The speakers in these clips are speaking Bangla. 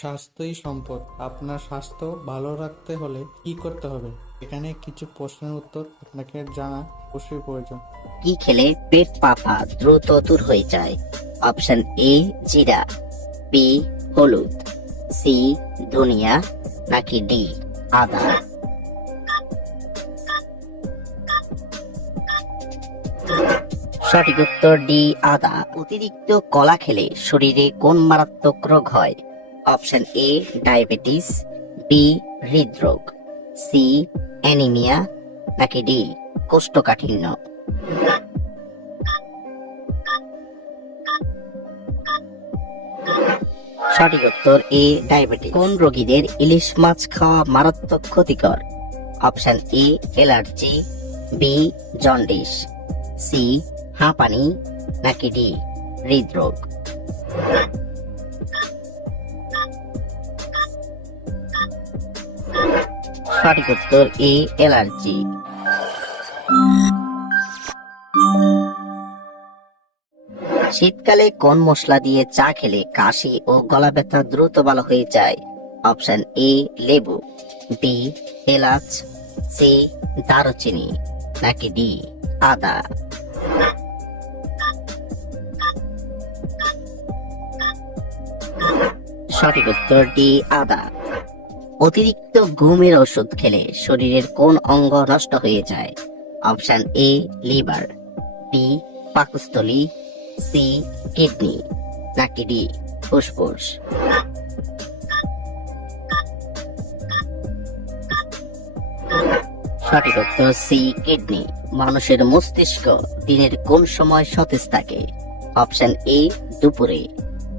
স্বাস্থ্যই সম্পদ। আপনার স্বাস্থ্য ভালো রাখতে হলে কি করতে হবে? এখানে কিছু প্রশ্নের উত্তর আপনাকে জানা অবশ্যই প্রয়োজন। কি খেলে পেট পাপা দ্রুত দূর হয়ে যায়? অপশন এ জিরা, বি হলুদ, সি ধনিয়া, নাকি ডি আদা? সঠিক উত্তর ডি আদা। অতিরিক্ত কলা খেলে শরীরে কোন মারাত্মক রোগ হয়? অপশন এ ডায়াবেটিস, বি হৃদরোগ, সি অ্যানিমিয়া, নাকি ডি কোষ্ঠকাঠিন্য? সঠিক উত্তর এ ডায়াবেটিস। কোন রোগীদের ইলিশ মাছ খাওয়া মারাত্মক ক্ষতিকর? অপশন এ অ্যালার্জি, বি জন্ডিস, সি হাঁপানি, নাকি ডি হৃদরোগ? সঠিক উত্তর এ অ্যালার্জি। শীতকালে কোন মশলা দিয়ে চা খেলে কাশি ও গলা ব্যথা দ্রুত ভালো হয়ে যায়? অপশন এ লেবু, বি এলাচ, সি দারুচিনি, নাকি ডি আদা? সঠিক উত্তর ডি আদা। অতিরিক্ত ঘুমের ওষুধ খেলে শরীরের কোন অঙ্গ নষ্ট হয়ে যায়? অপশন এ লিভার, বি পাকস্থলী, সি কিডনি, নাকি ডি ফুসফুস? সঠিক উত্তর সি কিডনি। মানুষের মস্তিষ্ক দিনের কোন সময় সতেজ থাকে? অপশন এ দুপুরে,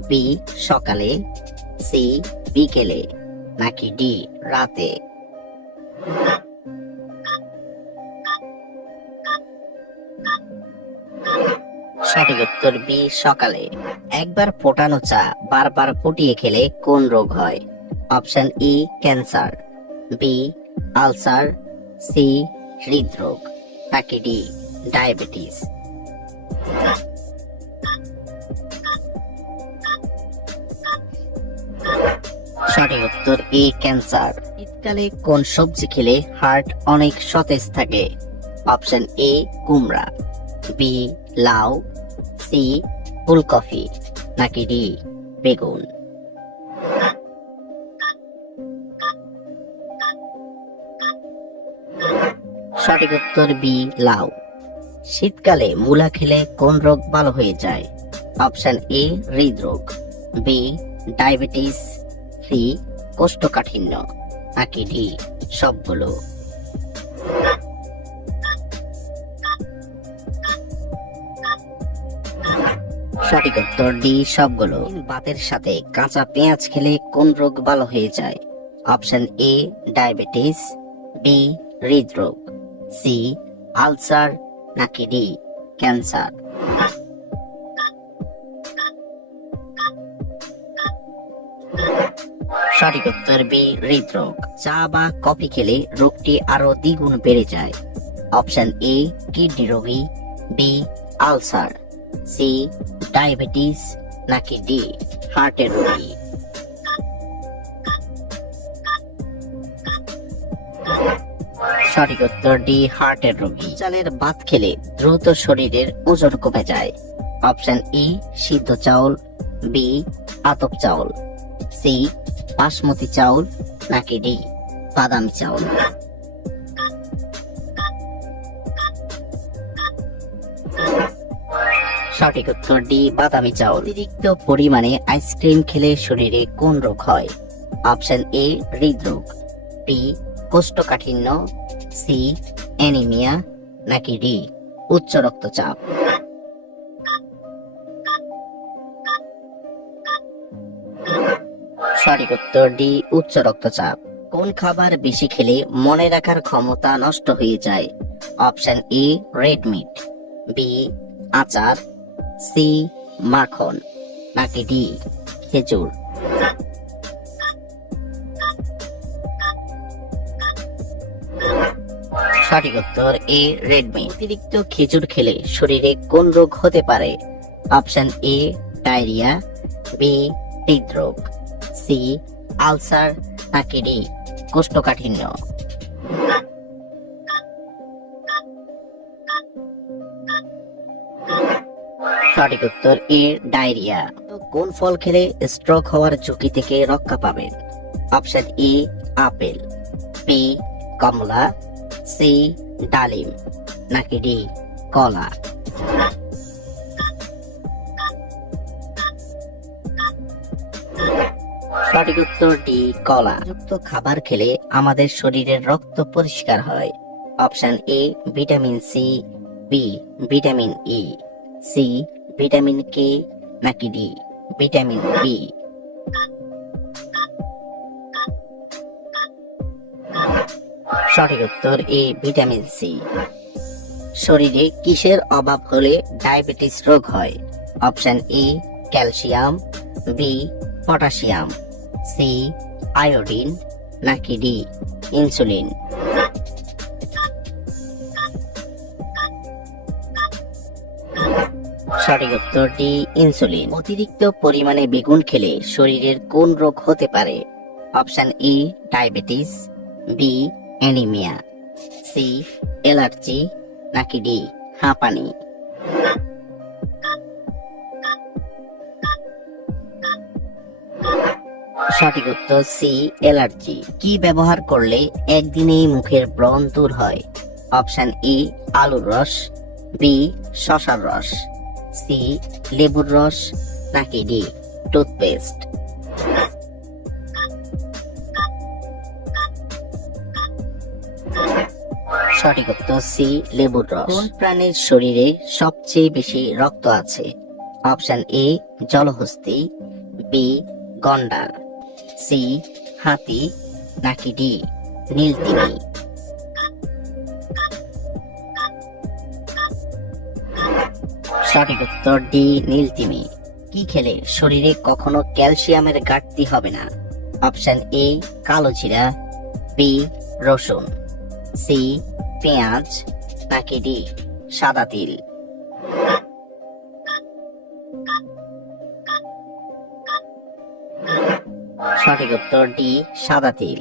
বি সকালে, সি বিকেলে, নাকি ডি রাতে? সঠিক উত্তর বি সকালে। একবার ফোটানো চা বারবার ফুটিয়ে খেলে কোন রোগ হয়? Option E cancer, B ulcer, C হৃদরোগ, নাকি ডি ডায়াবেটিস? সঠিক উত্তর এ ক্যান্সার। শীতকালে কোন সবজি খেলে হার্ট অনেক সতেজ থাকে? অপশন এ কুমড়া, বি লাউ, সি ফুলকপি, নাকি ডি বেগুন? সঠিক উত্তর বি লাউ। শীতকালে মূলা খেলে কোন রোগ ভালো হয়ে যায়? অপশন এ হৃদরোগ, বি ডায়াবেটিস, সি কোষ্ঠকাঠিন্য, নাকি ডি সবগুলো? সঠিক উত্তর ডি সবগুলো। ভাতের সাথে কাঁচা পেঁয়াজ খেলে কোন রোগ ভালো হয়ে যায়? অপশন এ ডায়াবেটিস, বি হৃদরোগ, সি আলসার, নাকি ডি ক্যান্সার? সঠিক উত্তর বি হৃদরোগ। চা বা কফি খেলে রোগটি আরো দ্বিগুণ বেড়ে যায়। অপশন এ কিডনি রোগী, বি আলসার, সি ডায়াবেটিস, নাকি ডি হার্টের রোগী? সঠিক উত্তর ডি হার্টের রোগী। চালের ভাত খেলে দ্রুত শরীরের ওজন কমে যায়। অপশন ই সিদ্ধ চাউল, বি আতপ চাউল, সি বাসমতি চাউল, নাকি ডি বাদামি চাউল? সঠিক উত্তর ডি বাদামি চাউল। অতিরিক্ত পরিমাণে আইসক্রিম খেলে শরীরে কোন রোগ হয়? অপশন এ হৃদরোগ, বি কোষ্ঠকাঠিন্য, সি অ্যানিমিয়া, নাকি ডি উচ্চ রক্তচাপ? সঠিক উত্তর ডি উচ্চ রক্তচাপ। কোন খাবার বেশি খেলে মনে রাখার ক্ষমতা নষ্ট হয়ে যায়? Option A red meat, B আচার, সি মাখন, নাকি ডি খেজুর? সঠিক উত্তর এ রেড মিট। অতিরিক্ত খেজুর খেলে শরীরে কোন রোগ হতে পারে? অপশন এ ডায়রিয়া, বি হৃদরোগ, সি আলসার, নাকি ডি কোষ্ঠকাঠিন্য? সঠিক উত্তর এ ডায়রিয়া। কোন ফল খেলে স্ট্রোক হওয়ার ঝুঁকি থেকে রক্ষা পাবেন? অপশন এ আপেল, বি কমলা, সি ডালিম, নাকি ডি কলা? সঠিক উত্তর ডি কলা। যুক্ত খাবার খেলে আমাদের শরীরের রক্ত পরিষ্কার হয়। Option A vitamin C, B vitamin E, C vitamin K, নাকি ডি ভিটামিন বি? সঠিক উত্তর এ ভিটামিন সি। শরীরে কিসের অভাব হলে ডায়াবেটিস রোগ হয়? Option A calcium, B potassium, C iodine, নাকি ডি ইনসুলিন? সঠিক উত্তর ডি ইনসুলিন। অতিরিক্ত পরিমাণে বেগুন খেলে শরীরের কোন রোগ হতে পারে? Option A diabetes, B anaemia, C allergy, নাকি ডি হাঁপানি? সঠিক উত্তর সি অ্যালার্জি। কি ব্যবহার করলে একদিনেই মুখের ব্রণ দূর হয়? অপশন এ আলুর রস, বি শসার রস, সি লেবুর রস, নাকি ডি টুথপেস্ট? সঠিক উত্তর সি লেবুর রস। কোন প্রাণীর শরীরে সবচেয়ে বেশি রক্ত আছে? অপশন এ জলহস্তী, বি গন্ডার, সি হাতি, নাকি ডি নীলতিমি? সঠিক উত্তর ডি নীলতিমি। কি খেলে শরীরে কখনো ক্যালসিয়ামের ঘাটতি হবে না? অপশন এ কালো জিরা, বি রসুন, সি পেঁয়াজ, নাকি ডি সাদা তিল? সঠিক উত্তর ডি সাদা তিল।